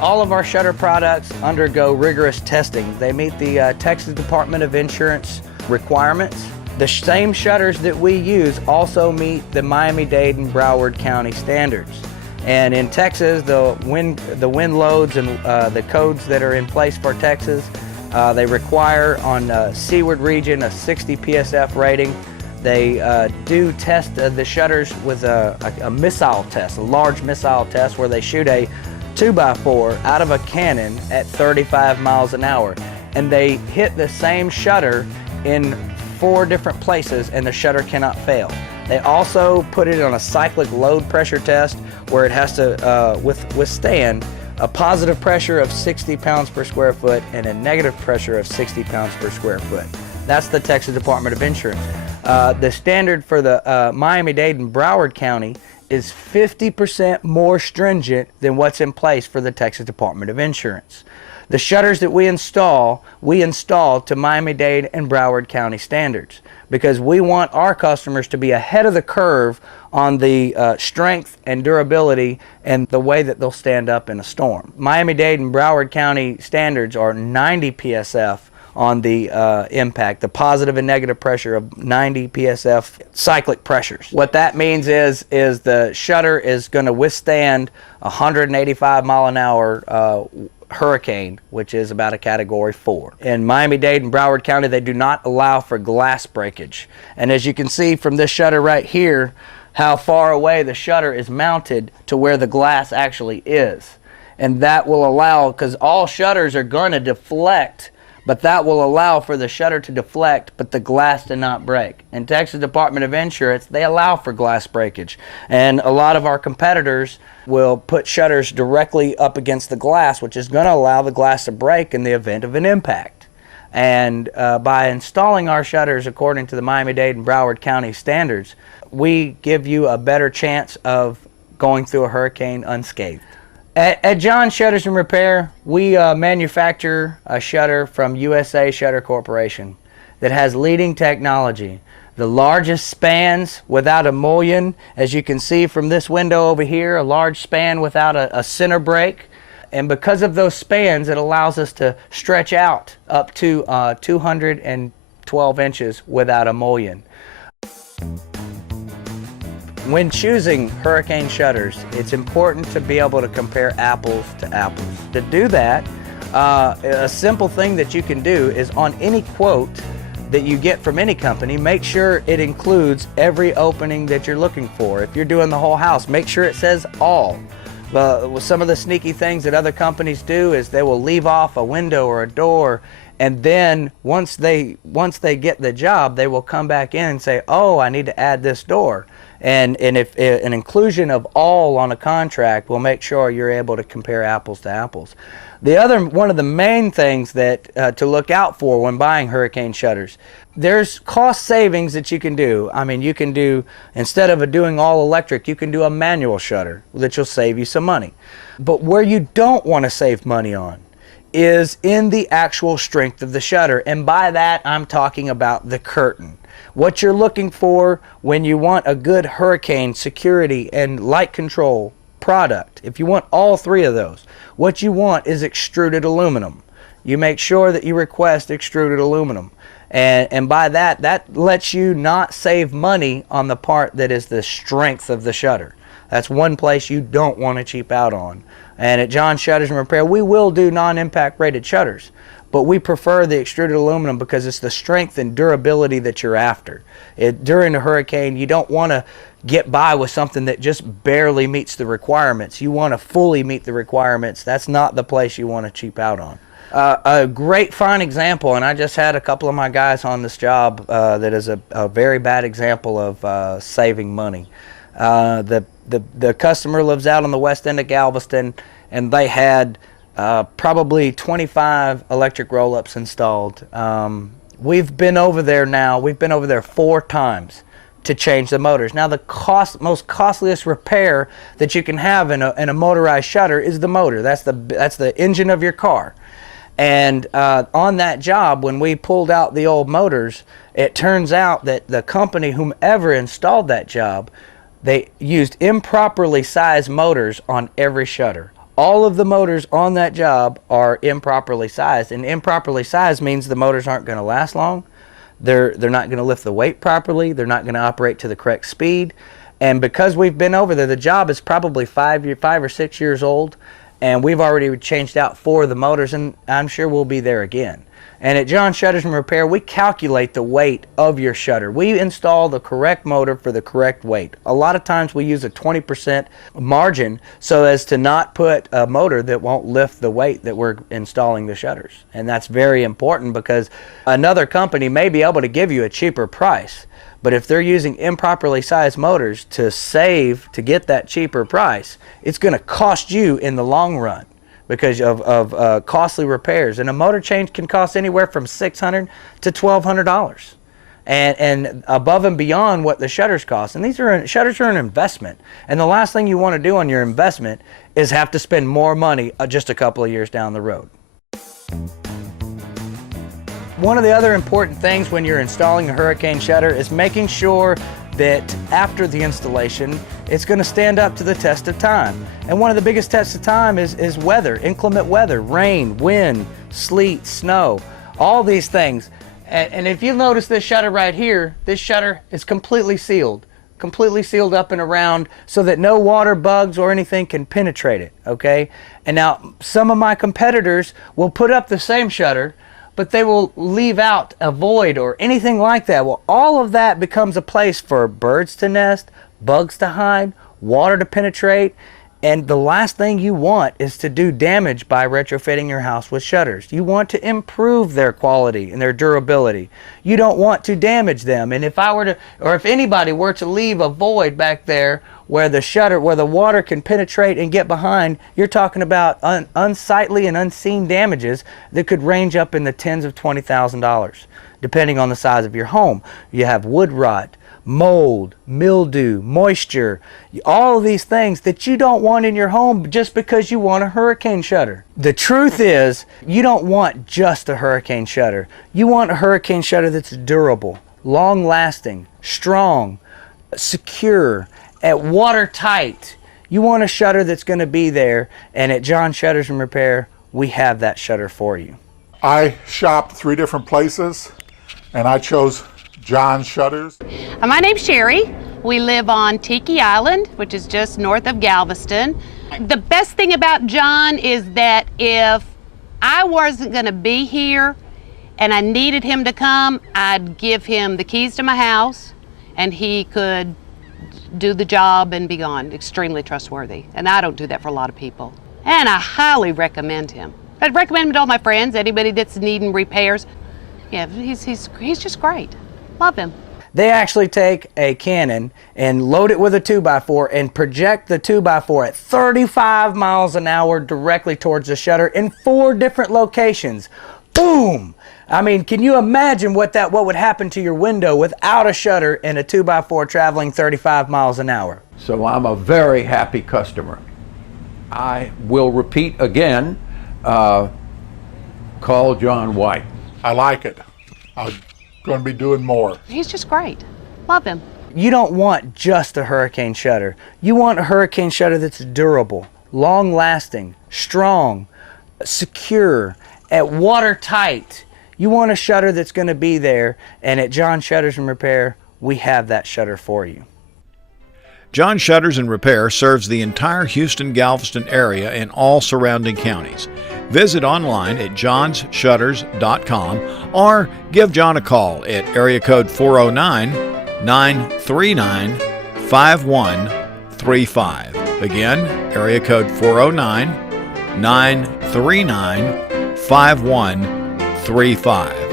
All of our shutter products undergo rigorous testing. They meet the Texas Department of Insurance requirements. The same shutters that we use also meet the Miami-Dade and Broward County standards. And in Texas, the wind loads and the codes that are in place for Texas, they require on seaward region a 60 PSF rating. They do test the shutters with a missile test, a large missile test where they shoot a 2x4 out of a cannon at 35 miles an hour. And they hit the same shutter in 4 different places and the shutter cannot fail. They also put it on a cyclic load pressure test where it has to withstand a positive pressure of 60 pounds per square foot and a negative pressure of 60 pounds per square foot. That's the Texas Department of Insurance. The standard for the Miami-Dade and Broward County is 50% more stringent than what's in place for the Texas Department of Insurance. The shutters that we install to Miami-Dade and Broward County standards because we want our customers to be ahead of the curve on the strength and durability and the way that they'll stand up in a storm. Miami-Dade and Broward County standards are 90 PSF on the impact, the positive and negative pressure of 90 PSF cyclic pressures. What that means is the shutter is going to withstand 185 mile an hour hurricane, which is about a Category 4. In Miami-Dade and Broward County, they do not allow for glass breakage. And as you can see from this shutter right here, how far away the shutter is mounted to where the glass actually is. And that will allow, because all shutters are going to deflect, but that will allow for the shutter to deflect, but the glass to not break. In Texas Department of Insurance, they allow for glass breakage. And a lot of our competitors will put shutters directly up against the glass, which is going to allow the glass to break in the event of an impact. And by installing our shutters according to the Miami-Dade and Broward County standards, we give you a better chance of going through a hurricane unscathed. At John Shutters and Repair, we manufacture a shutter from USA Shutter Corporation that has leading technology. The largest spans without a mullion, as you can see from this window over here, a large span without a center break. And because of those spans, it allows us to stretch out up to 212 inches without a mullion. When choosing hurricane shutters, it's important to be able to compare apples to apples. To do that, a simple thing that you can do is on any quote that you get from any company, make sure it includes every opening that you're looking for. If you're doing the whole house, make sure it says all. Some of the sneaky things that other companies do is they will leave off a window or a door, and then once they get the job, they will come back in and say, oh, I need to add this door. And if an inclusion of all on a contract will make sure you're able to compare apples to apples. One of the main things that to look out for when buying hurricane shutters, there's cost savings that you can do. I mean, you can do, instead of doing all electric, you can do a manual shutter that will save you some money. But where you don't want to save money on is in the actual strength of the shutter. And by that, I'm talking about the curtain. What you're looking for when you want a good hurricane security and light control product, if you want all 3 of those, what you want is extruded aluminum. You make sure that you request extruded aluminum. And by that, that lets you not save money on the part that is the strength of the shutter. That's one place you don't want to cheap out on. And at John Shutters and Repair, we will do non-impact rated shutters. But we prefer the extruded aluminum because it's the strength and durability that you're after. During a hurricane, you don't want to get by with something that just barely meets the requirements. You want to fully meet the requirements. That's not the place you want to cheap out on. A great fine example, and I just had a couple of my guys on this job that is a very bad example of saving money. The customer lives out on the west end of Galveston, and they had probably 25 electric roll-ups installed. We've been over there now. We've been over there 4 times to change the motors. Now, the most costliest repair that you can have in a motorized shutter is the motor. That's the engine of your car. And on that job, when we pulled out the old motors, it turns out that the company, whomever installed that job, They used improperly sized motors on every shutter. All of the motors on that job are improperly sized, and improperly sized means the motors aren't going to last long. They're not going to lift the weight properly. They're not going to operate to the correct speed. And because we've been over there, the job is probably 5 or 6 years old, and we've already changed out 4 of the motors, and I'm sure we'll be there again. And at John Shutters and Repair, we calculate the weight of your shutter. We install the correct motor for the correct weight. A lot of times we use a 20% margin so as to not put a motor that won't lift the weight that we're installing the shutters. And that's very important because another company may be able to give you a cheaper price, but if they're using improperly sized motors to get that cheaper price, it's going to cost you in the long run, because of costly repairs. And a motor change can cost anywhere from $600 to $1,200, and above and beyond what the shutters cost. And shutters are an investment, and the last thing you want to do on your investment is have to spend more money just a couple of years down the road. One of the other important things when you're installing a hurricane shutter is making sure that after the installation, it's going to stand up to the test of time. And one of the biggest tests of time is weather, inclement weather, rain, wind, sleet, snow, all these things. And if you notice this shutter right here, this shutter is completely sealed up and around so that no water, bugs, or anything can penetrate it, okay? And now some of my competitors will put up the same shutter, but they will leave out a void or anything like that. Well, all of that becomes a place for birds to nest, bugs to hide, water to penetrate, and the last thing you want is to do damage by retrofitting your house with shutters. You want to improve their quality and their durability. You don't want to damage them. And if anybody were to leave a void back there where the water can penetrate and get behind, you're talking about unsightly and unseen damages that could range up in the tens of $20,000, depending on the size of your home. You have wood rot, mold, mildew, moisture, all of these things that you don't want in your home just because you want a hurricane shutter. The truth is, you don't want just a hurricane shutter. You want a hurricane shutter that's durable, long-lasting, strong, secure, watertight. You want a shutter that's going to be there, and at John Shutters and Repair, we have that shutter for you. I shopped 3 different places, and I chose John Shutters. My name's Sherry. We live on Tiki Island, which is just north of Galveston. The best thing about John is that if I wasn't going to be here and I needed him to come, I'd give him the keys to my house and he could do the job and be gone. Extremely trustworthy. And I don't do that for a lot of people. And I highly recommend him. I'd recommend him to all my friends, anybody that's needing repairs. Yeah, he's just great. Love him. They actually take a cannon and load it with a 2x4 and project the 2x4 at 35 miles an hour directly towards the shutter in 4 different locations. Boom! I mean, can you imagine what would happen to your window without a shutter and a 2x4 traveling 35 miles an hour? So I'm a very happy customer. I will repeat again, call John White. I like it. I'm going to be doing more. He's just great. Love him. You don't want just a hurricane shutter. You want a hurricane shutter that's durable, long-lasting, strong, secure, watertight. You want a shutter that's going to be there, and at John Shutters and Repair, we have that shutter for you. John Shutters and Repair serves the entire Houston-Galveston area and all surrounding counties. Visit online at johnsshutters.com or give John a call at area code 409-939-5135. Again, area code 409-939-5135.